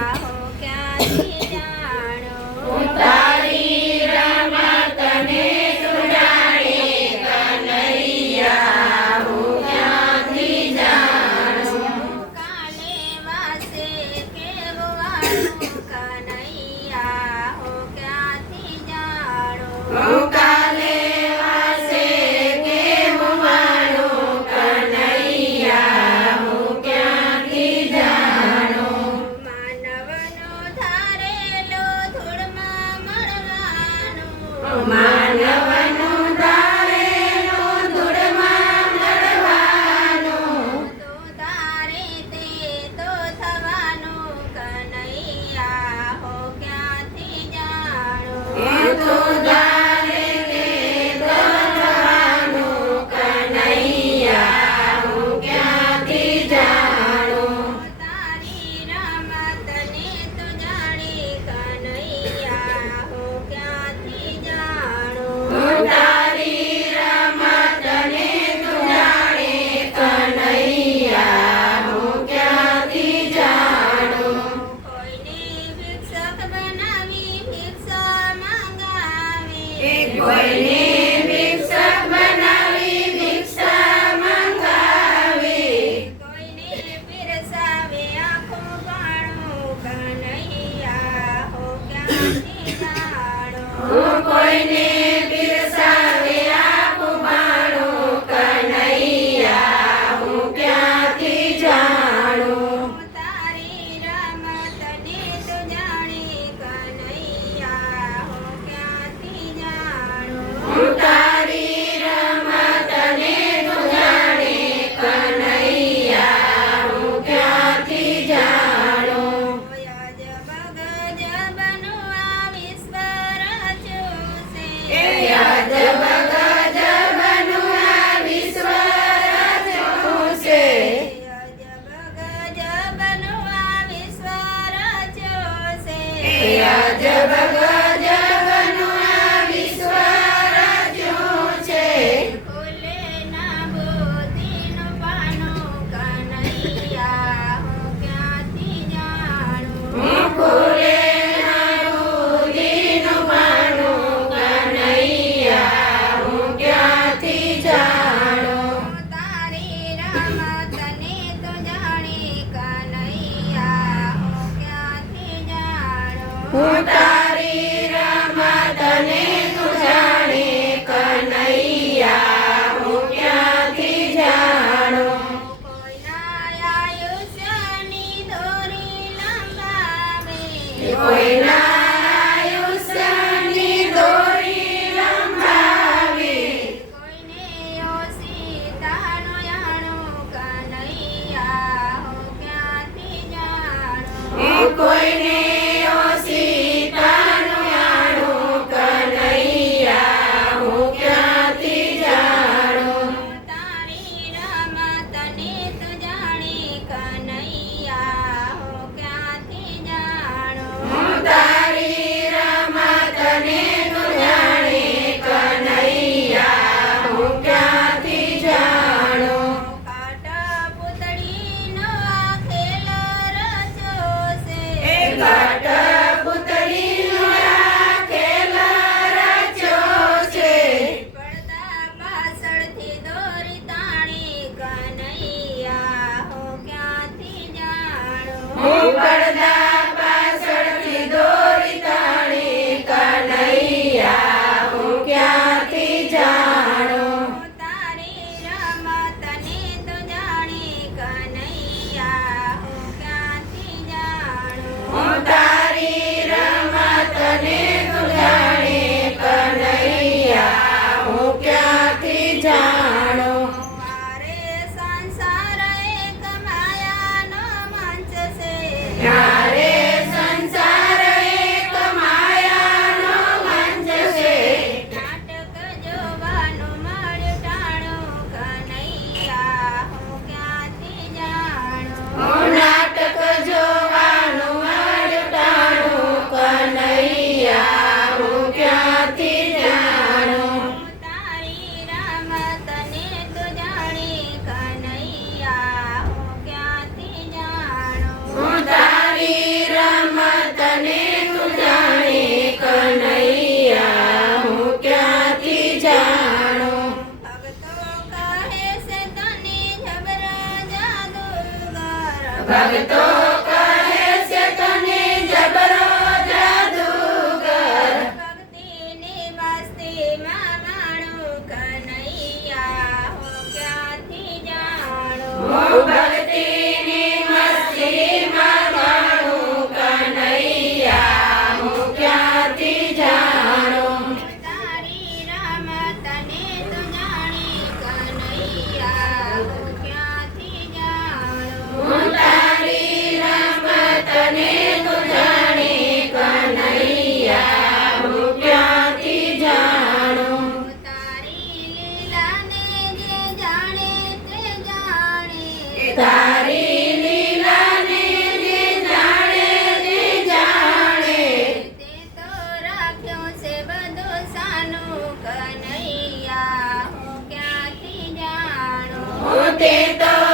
ค่ะ Morning. હું તારી રમતને જાણે કનૈયા હું જાણો? કોઈના કોઈના reggaeton. હું